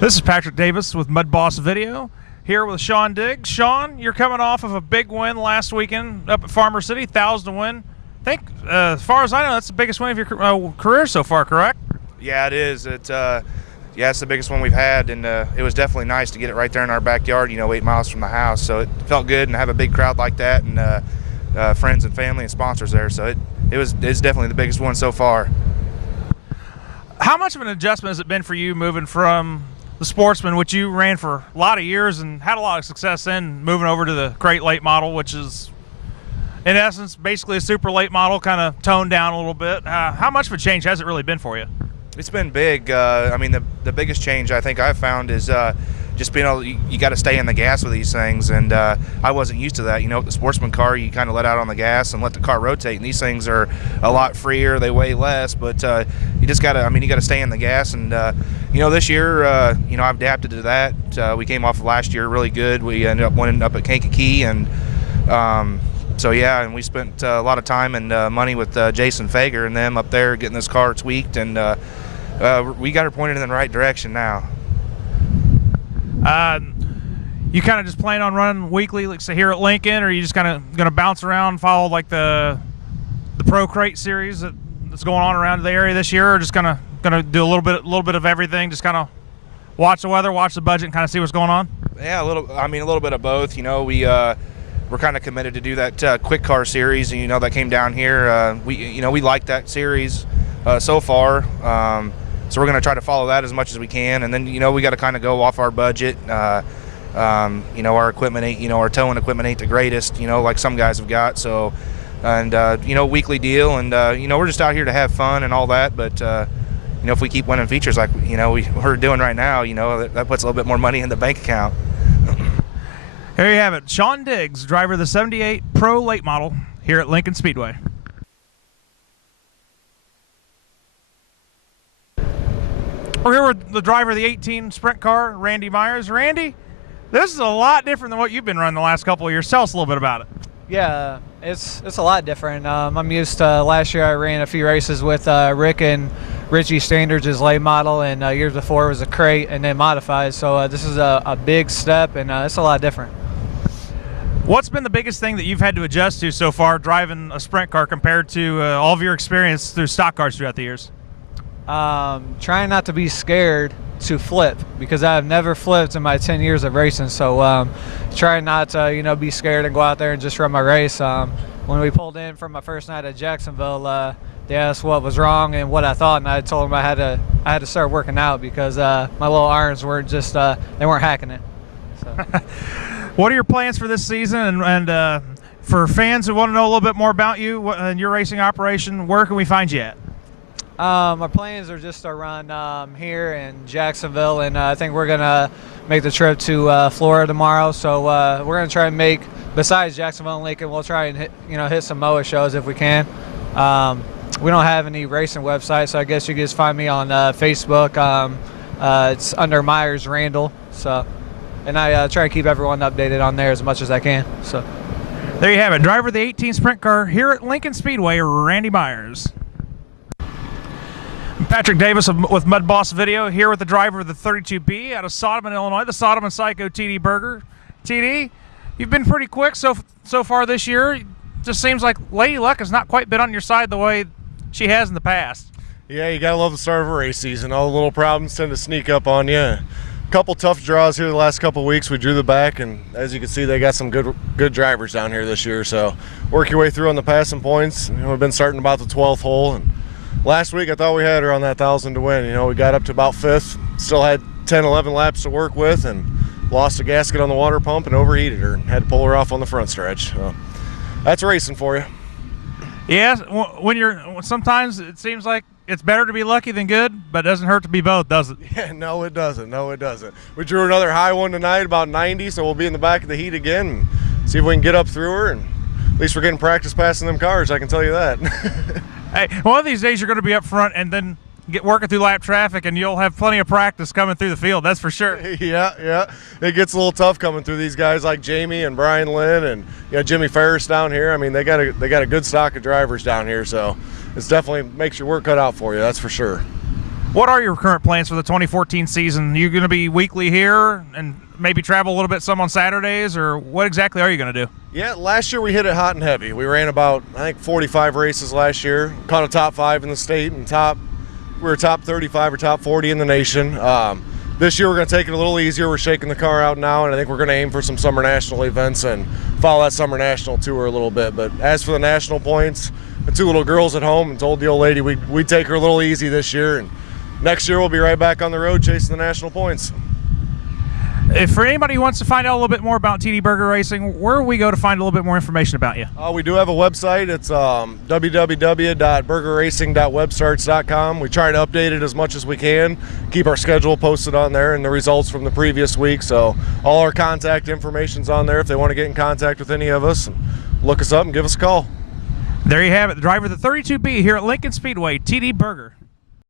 This is Patrick Davis with Mud Boss Video, here with Sean Diggs. Sean, you're coming off of a big win last weekend up at Farmer City, 1,000 to win. I think, as far as I know, that's the biggest win of your career so far, correct? Yeah, it is. It's the biggest one we've had, and it was definitely nice to get it right there in our backyard, 8 miles from the house. So it felt good and have a big crowd like that, and friends and family and sponsors there. So it's definitely the biggest one so far. How much of an adjustment has it been for you moving from the Sportsman, which you ran for a lot of years and had a lot of success in, moving over to the Crate Late model, which is, in essence, basically a super late model, kind of toned down a little bit? How much of a change has it really been for you? It's been big. The biggest change I think I've found is just being able, you got to stay in the gas with these things, and I wasn't used to that. The Sportsman car, you kind of let out on the gas and let the car rotate, and these things are a lot freer, they weigh less, but you just got to stay in the gas, and this year, I've adapted to that. We came off of last year really good. We ended up winning up at Kankakee, and and we spent a lot of time and money with Jason Fager and them up there getting this car tweaked, and we got her pointed in the right direction now. You kind of just plan on running weekly, like say here at Lincoln, or are you just kind of going to bounce around, follow like the Pro Crate series that's going on around the area this year, or just kind of going to do a little bit of everything, just kind of watch the weather, watch the budget, and kind of see what's going on? Yeah, a little bit of both. We're kind of committed to do that quick car series, and that came down here. We like that series so far. So we're going to try to follow that as much as we can, and then we got to kind of go off our budget. Our equipment ain't, our towing equipment ain't the greatest, like some guys have got. So, and weekly deal, and we're just out here to have fun and all that. But if we keep winning features like we're doing right now, that puts a little bit more money in the bank account. There you have it, Sean Diggs, driver of the '78 Pro Late model here at Lincoln Speedway. We're here with the driver of the 18 sprint car, Randy Myers. Randy, this is a lot different than what you've been running the last couple of years. Tell us a little bit about it. Yeah, it's a lot different. I'm used to, last year I ran a few races with Rick and Richie Standards' late model, and years before it was a crate and then modified. So this is a big step, and it's a lot different. What's been the biggest thing that you've had to adjust to so far driving a sprint car compared to all of your experience through stock cars throughout the years? Trying not to be scared to flip, because I've never flipped in my 10 years of racing. So trying not to be scared and go out there and just run my race. When we pulled in from my first night at Jacksonville, they asked what was wrong and what I thought, and I told them I had to start working out because my little irons weren't just they weren't hacking it. So. What are your plans for this season, and for fans who want to know a little bit more about you and your racing operation, where can we find you at? Our plans are just to run here in Jacksonville, and I think we're gonna make the trip to Florida tomorrow. So we're gonna try and make, besides Jacksonville and Lincoln, we'll try and hit some MOA shows if we can. We don't have any racing website, so I guess you can just find me on Facebook. It's under Myers Randall. So, and I try to keep everyone updated on there as much as I can. So there you have it, driver of the 18 sprint car here at Lincoln Speedway, Randy Myers. Patrick Davis with Mud Boss Video, here with the driver of the 32B out of Sodom, Illinois, the Sodom and Psycho TD Burger. TD, you've been pretty quick so far this year. Just seems like Lady Luck has not quite been on your side the way she has in the past. Yeah, you gotta love the start of a race season. All the little problems tend to sneak up on you. A couple tough draws here the last couple of weeks. We drew the back, and as you can see, they got some good drivers down here this year. So work your way through on the passing points. We've been starting about the 12th hole, and last week I thought we had her on that 1,000 to win. We got up to about 5th, still had 10, 11 laps to work with, and lost a gasket on the water pump and overheated her and had to pull her off on the front stretch. So that's racing for you. Yeah, sometimes it seems like it's better to be lucky than good, but it doesn't hurt to be both, does it? Yeah, no, it doesn't. No, it doesn't. We drew another high one tonight, about 90, so we'll be in the back of the heat again and see if we can get up through her. And at least we're getting practice passing them cars, I can tell you that. Hey, one of these days you're going to be up front and then get working through lap traffic, and you'll have plenty of practice coming through the field, that's for sure. Yeah. It gets a little tough coming through these guys like Jamie and Brian Lynn and Jimmy Ferris down here. I mean, they got a good stock of drivers down here, so it's definitely makes your work cut out for you, that's for sure. What are your current plans for the 2014 season? Are you going to be weekly here and maybe travel a little bit some on Saturdays, or what exactly are you going to do? Yeah, last year we hit it hot and heavy. We ran about, I think, 45 races last year. Caught a top 5 in the state and we were top 35 or top 40 in the nation. This year we're going to take it a little easier. We're shaking the car out now, and I think we're going to aim for some summer national events and follow that summer national tour a little bit. But as for the national points, the 2 little girls at home and told the old lady we'd take her a little easy this year, and next year we'll be right back on the road chasing the national points. If for anybody who wants to find out a little bit more about TD Burger Racing, where do we go to find a little bit more information about you? We do have a website. It's www.burgerracing.webstarts.com. We try to update it as much as we can, keep our schedule posted on there and the results from the previous week. So all our contact information's on there if they want to get in contact with any of us. Look us up and give us a call. There you have it, the driver of the 32B here at Lincoln Speedway, TD Burger.